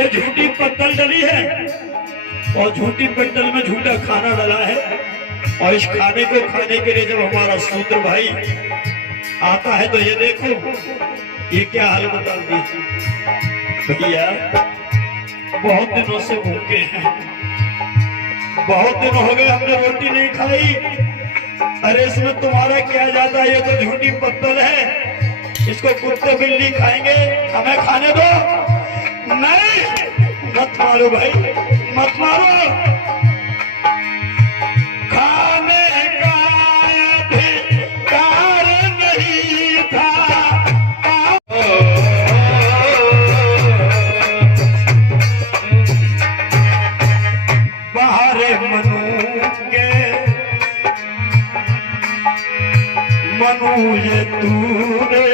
ये झूठी पत्तल डली है और झूठी पत्तल में झूठा खाना डला है। और इस खाने को खाने के लिए जब हमारा शूद्र भाई आता है तो ये देखो ये क्या हाल बता दी भैया। बहुत दिनों से भूखे हैं, बहुत दिन हो गए हमने रोटी नहीं खाई। अरे इसमें तुम्हारा क्या जाता है, ये तो झूठी पत्तल है, इसको कुत्ते बिल्ली खाएंगे, हमें खाने दो। नहीं, मत मारो भाई, मत मारो। खाने का अधिकार नहीं था। बाहरे मनु ये तूने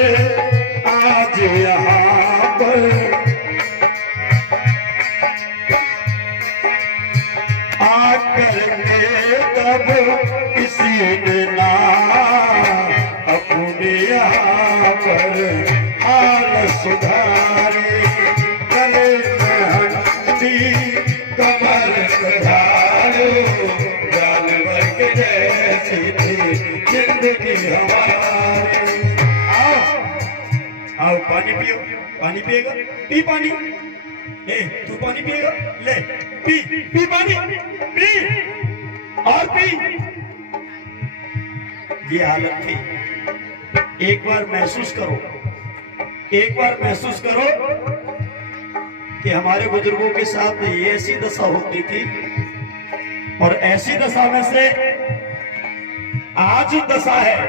आज यहाँ पर आकर के तब किसी ने ना अपने यहाँ पर हाल सुधारे। गले में हंसी कमर सुधारो, जानवर के जैसी थी जिंदगी हमारी। आओ आओ पानी पियो, पानी पिएगा? पी पानी। ए तू पानी पिएगा? ले पी, पी पानी, पी और पी। ये हालत थी। एक बार महसूस करो, एक बार महसूस करो कि हमारे बुजुर्गों के साथ ये ऐसी दशा होती थी और ऐसी दशा में से आज दशा है,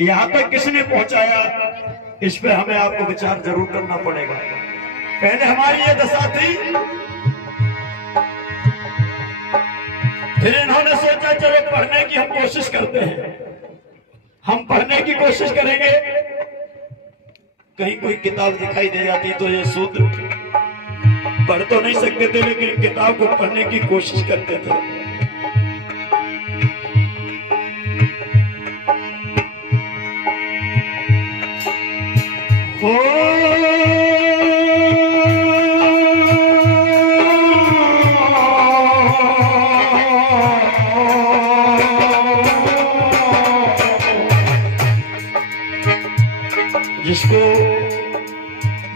यहां तक किसने पहुंचाया, इस पे हमें आपको विचार जरूर करना पड़ेगा। पहले हमारी ये दशा थी, फिर इन्होंने सोचा चलो पढ़ने की हम कोशिश करते हैं, हम पढ़ने की कोशिश करेंगे। कहीं कोई किताब दिखाई दे जाती तो ये शूद्र पढ़ तो नहीं सकते थे, लेकिन किताब को पढ़ने की कोशिश करते थे। जिसको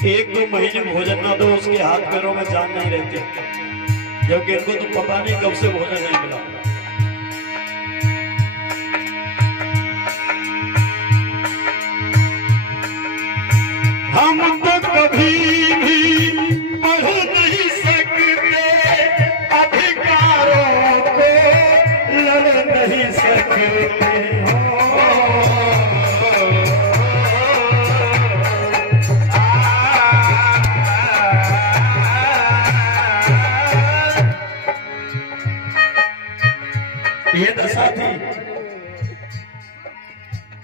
एक दो महीने भोजन ना दो उसके हाथ पैरों में जान नहीं रहती, जबकि इनको तो पता नहीं कब से भोजन नहीं मिला। हम तो कभी भी पढ़ नहीं सकते, अधिकारों को लड़ नहीं सकते। ये दशा थी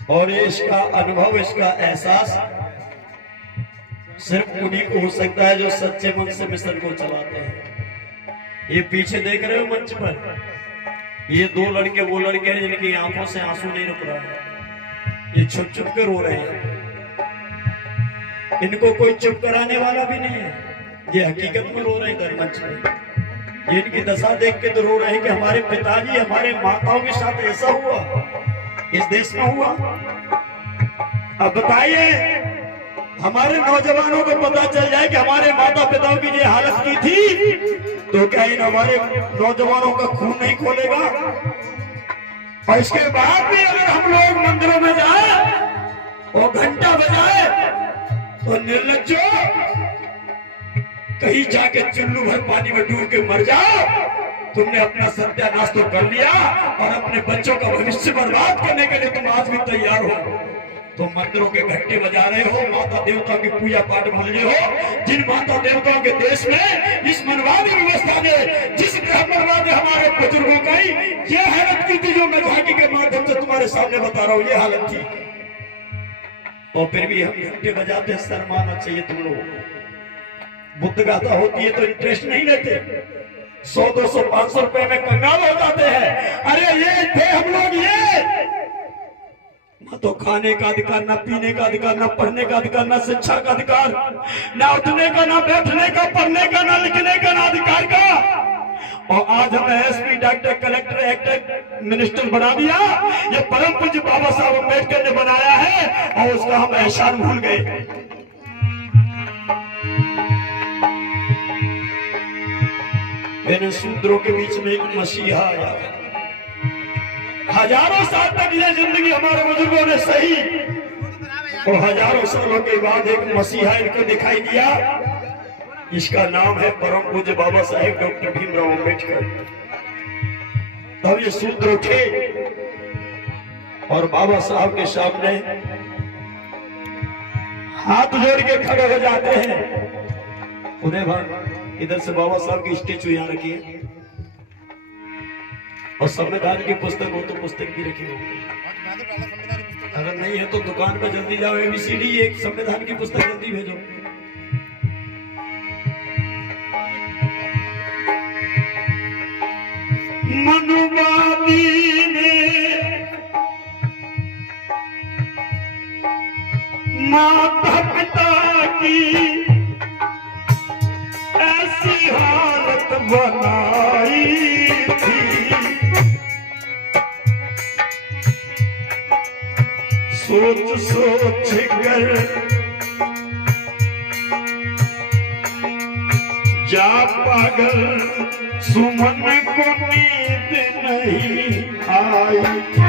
और इसका अनुभव, इसका एहसास सिर्फ उन्हीं को हो सकता है जो सच्चे मन से मिशन को चलाते हैं। ये पीछे देख रहे हो मंच पर, ये दो लड़के वो लड़के हैं जिनकी आंखों से आंसू नहीं रुक रहा है, ये छुप छुप कर रो रहे हैं। इनको कोई चुप कराने वाला भी नहीं है, ये हकीकत में रो रहे हैं मंच पर। इनकी दशा देख के तो रो रहे हैं कि हमारे पिताजी, हमारे माताओं के साथ ऐसा हुआ, इस देश में हुआ। अब बताइए, हमारे नौजवानों को पता चल जाए कि हमारे माता पिताओं की ये हालत की थी, तो क्या इन हमारे नौजवानों का खून नहीं खोलेगा? और इसके बाद भी अगर हम लोग मंदिरों में जाए और घंटा बजाए तो निर्लज्जो, कहीं जाके चुल्लू भर पानी में डूब के मर जाओ। तुमने अपना सत्यानाश तो कर लिया और अपने बच्चों का भविष्य बर्बाद करने के लिए तुम आज भी तैयार हो। तुम मंदिरों के घंटे बजा रहे हो, माता देवताओं की पूजा पाठ में लगे हो। जिन माता देवताओं के देश में इस मनवादी व्यवस्था ने, जिस ब्राह्मणवाद ने हमारे बुजुर्गों का ही ये हालत की थी, जो मैं झांकी के माध्यम से तुम्हारे सामने बता रहा हूँ, ये हालत थी। और फिर भी हम घंटे बजाते, शर्माना चाहिए तुम लोग। बुद्ध गाथा होती है तो इंटरेस्ट नहीं लेते, 100, 200, 500 रुपए में कंगाल हो जाते हैं। अरे ये थे हम लोग, ये न तो खाने का अधिकार, न पीने का अधिकार, न पढ़ने का अधिकार, न शिक्षा का अधिकार, न उठने का, न बैठने का, पढ़ने का, न लिखने का, न अधिकार का। और आज हमें SP, doctor, collector, actor, minister बना दिया। ये परम पूज्य बाबा साहब अम्बेडकर ने बनाया है और उसका हम एहसान भूल गए। इन शूद्रों के बीच में एक मसीहा आया। हजारों साल तक ये जिंदगी हमारे बुजुर्गों ने सही, और हजारों सालों के बाद एक मसीहा इनको दिखाई दिया। इसका नाम है परम पूज्य बाबा साहेब डॉक्टर भीमराव अम्बेडकर। तब ये शूद्र उठे और बाबा साहब के सामने हाथ जोड़ के खड़े हो जाते हैं। उदय भाई इधर से बाबा साहब की स्टेचू यहाँ रखी है, और संविधान की पुस्तक हो तो पुस्तक भी रखी होगी। अगर नहीं है तो दुकान पर जल्दी जाओ, ABCD एक संविधान की पुस्तक जल्दी भेजो। मनुवादी ने माता पिता की ऐसी हालत बनाई थी, सोच सोच कर जा पागल सुमन को नींद नहीं आई थी।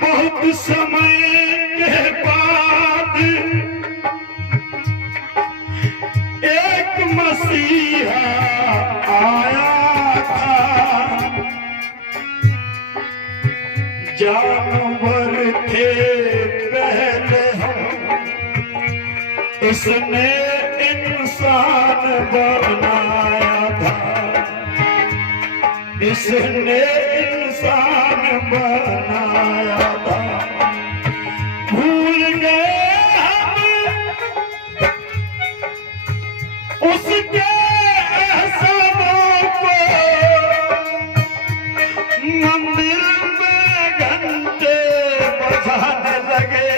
बहुत समय के बाद एक मसीहा आया था। जानवर थे पहले हम, इसने इंसान बनाया था, इसने इंसान बनाया था। भूल गए हम उसके एहसानों को, मंदिर में घंटे बजाने लगे।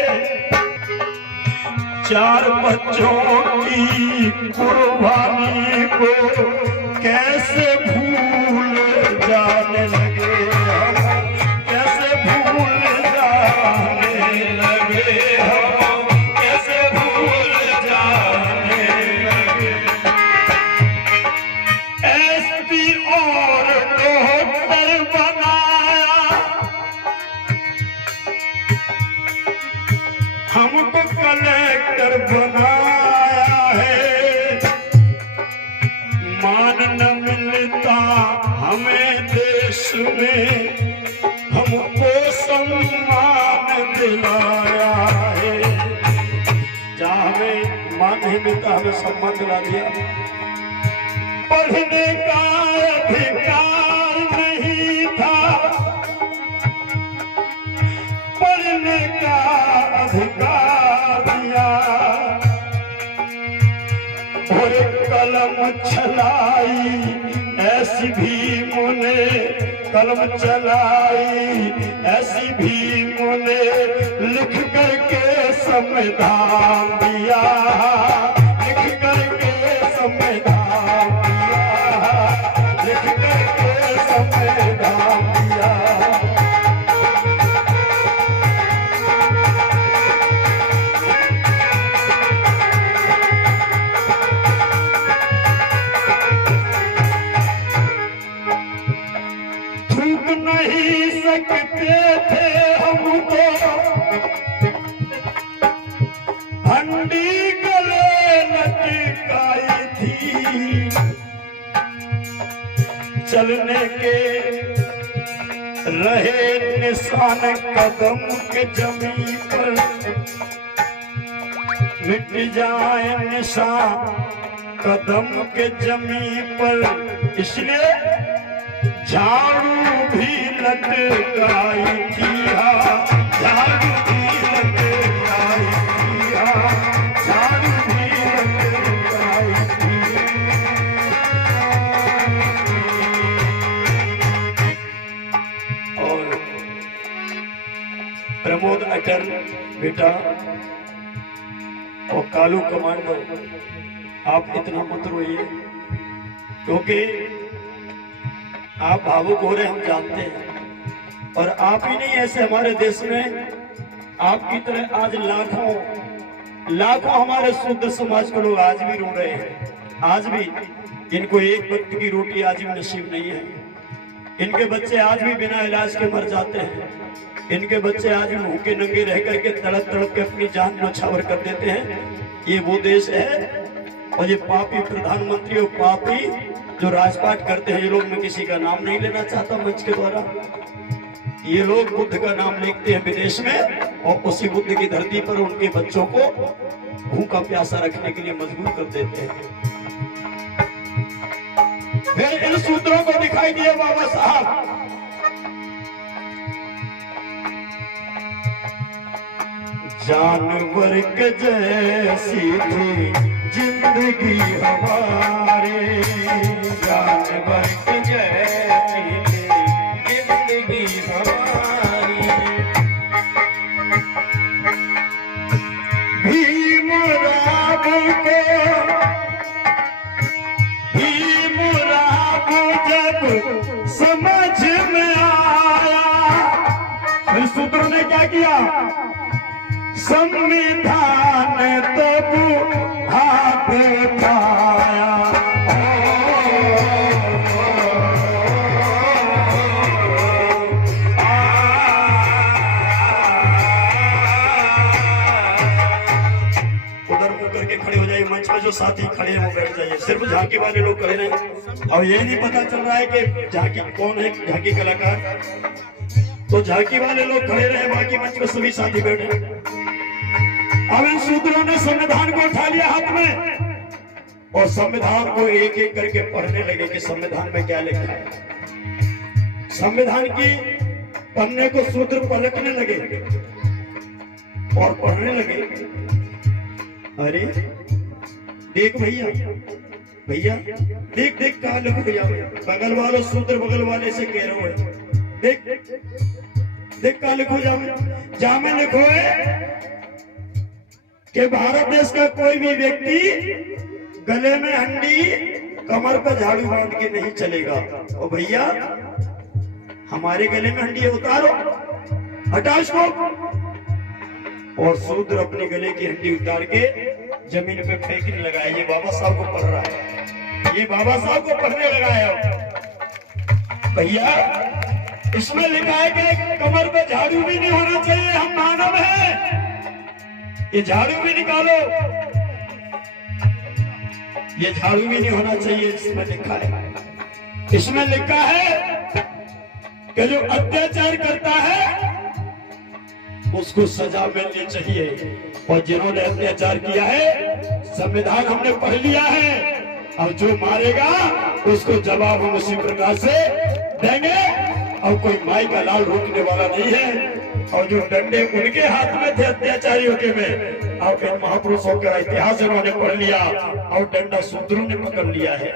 4 बच्चों की कुर्बानी को कैसे भूल जाने लगे, कैसे भूल जाने लगे, कैसे भूल जाने लगे। एसपी और डॉक्टर बनाया, हमको कलेक्टर बनाया है। मान न मिलता हमें देश में, हमको सम्मान दिलाया है। जहाँ हमें मान नहीं मिलता हमें सम्मान दिला दिया। पढ़ने का अधिकार नहीं था, पढ़ने का अधिकार दिया, और कलम चलाई ऐसी भीम ने, कलम चलाई ऐसी भीम ने, लिख करके संविधान दिया, लिख करके संविधान दिया, लिख करके संविधान दिया। नहीं सकते थे हम तो, हंडी गले लटकाई थी। चलने के रहे निशान कदम के जमीन पर, मिट जाए निशान कदम के जमीन पर। इसलिए झाड़ू भी लटकाई थी, झाड़ू भी लटकाई थी, झाड़ू भी लटकाई थी। अटल बेटा और कालू कमांडो, आप इतना मत रोइए, क्योंकि आप भावुक हो रहे हम जानते हैं। और आप ही नहीं, ऐसे हमारे देश में आपकी तरह आज लाखों हमारे शुद्ध समाज के लोग आज भी रो रहे हैं। आज भी इनको एक वक्त की रोटी आज भी नसीब नहीं है। इनके बच्चे आज भी बिना इलाज के मर जाते हैं। इनके बच्चे आज भी भूखे नंगे रह करके तड़प तड़प के अपनी जान न्यौछावर कर देते हैं। ये वो देश है, और ये पापी प्रधानमंत्री और पापी जो राजपाट करते हैं, ये लोग, मैं किसी का नाम नहीं लेना चाहता मंच के द्वारा, ये लोग बुद्ध का नाम लिखते हैं विदेश में और उसी बुद्ध की धरती पर उनके बच्चों को भूखा प्यासा रखने के लिए मजबूर कर देते हैं। फिर इन सूत्रों को दिखाई दिए बाबा साहब, जानवर के जैसी थी जिंदगी हमारे, जानवर के जैसी थी जिंदगी हमारी, भीम राम जब समझ में आया, इस सूत्र ने क्या किया, संविधान तब हाथ उठाया, उधर मुंह करके खड़े हो जाइए, मंच में जो साथी खड़े हैं वो बैठ जाइए, सिर्फ झांकी वाले लोग खड़े रहे। और ये नहीं पता चल रहा है कि झांकी कौन है, झांकी कलाकार, तो झांकी वाले लोग खड़े रहे, बाकी मंच में सभी साथी बैठे। अब इन सूत्रों ने संविधान को उठा लिया हाथ में और संविधान को एक एक करके पढ़ने लगे कि संविधान में क्या लिखा है। संविधान की पन्ने को सूत्र पलटने लगे और पढ़ने लगे। अरे देख भैया देख कहा लिखो भैया, बगल वालों सूत्र बगल वाले से कह रहे हो, देख कहा लिखो, जामे लिखो है कि भारत देश का कोई भी व्यक्ति गले में हंडी कमर पर झाड़ू बांध के नहीं चलेगा। और भैया हमारे गले में हंडी उतारो, हटाओ इसको। और शूद्र अपने गले की हंडी उतार के जमीन पे फेंकने लगा है। ये बाबा साहब को पढ़ रहा है, ये बाबा साहब को पढ़ने लगा है। भैया इसमें लिखा है कि कमर पे झाड़ू भी नहीं होना चाहिए, हम मानव हैं, ये झाड़ू भी निकालो, ये झाड़ू भी नहीं होना चाहिए। इसमें लिखा है, इसमें लिखा है कि जो अत्याचार करता है उसको सजा मिलनी चाहिए, और जिन्होंने अत्याचार किया है संविधान हमने पढ़ लिया है, और जो मारेगा उसको जवाब हम उसी प्रकार से देंगे, और कोई माई का लाल रोकने वाला नहीं है। और जो डंडे उनके हाथ में थे अत्याचारियों के में, और इन महापुरुषों का इतिहास इन्होंने पढ़ लिया और डंडा शूद्रों ने पकड़ लिया है।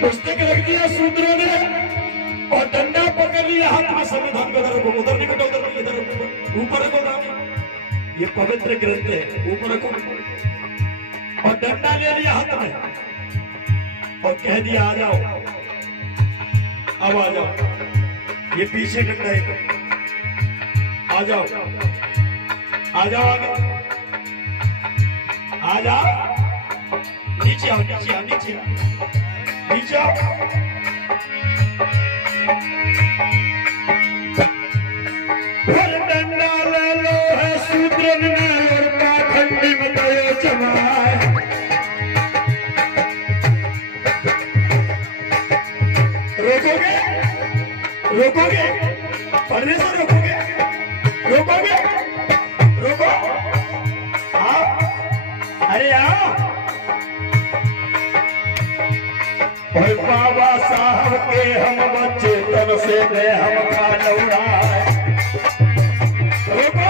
पुस्तक रख दिया शूद्रों ने और डंडा पकड़ लिया हाथ में। संविधान का रखो, उधर नहीं बेटा, उधर नहीं, इधर ऊपर रखो नाम, ये पवित्र ग्रंथ है, ऊपर रखो। और डंडा ले लिया हाथ में और कह दिया आ जाओ, अब आ जाओ, ये पीछे डंडा है, आ जाओ आ जाओ आ जाओ, नीचे आओ नीचे आओ नीचे आओ नीचे आओ। फिर डंडा ले लो है शूद्र ने लड़का ठंडी में दो जमाए। रोकोगे रोकोगे पढ़ने से रोकोगे रोकोगे रोको, आओ, अरे आओ। और बाबा साहब के हम बच्चे तब से थे हम खा लौड़ाए। रोको,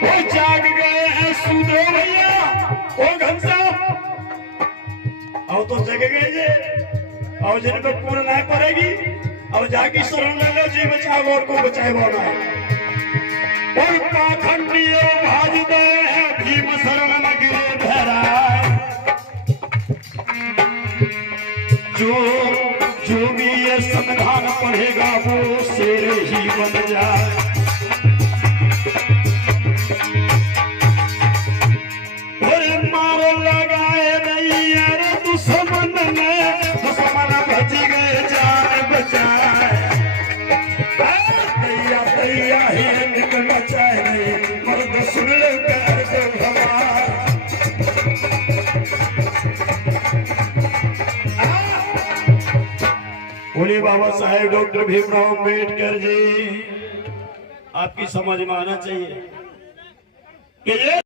वो जाग गए हैं सूदो भैया, ओ घनश्याम आओ तो जग गए जे, और जिनको पूर्ण प्रजा की शरण ले लो, जी बचाओ और को बचाए बोला। और पाखंडी भाज दे भीम शरण न गिरे भैराए। जो भी ये संविधान पढ़ेगा वो शेर ही बन जाए। मारो लगाए नहीं यार दुश्मन ने, दुश्मन बच गए जान बचाए। दैया दैया ही निकल बचाए नहीं, मर्द सुन कर दो भगवान। बोले बाबा साहेब डॉक्टर भीमराव अम्बेडकर जी, आपकी समझ में आना चाहिए कि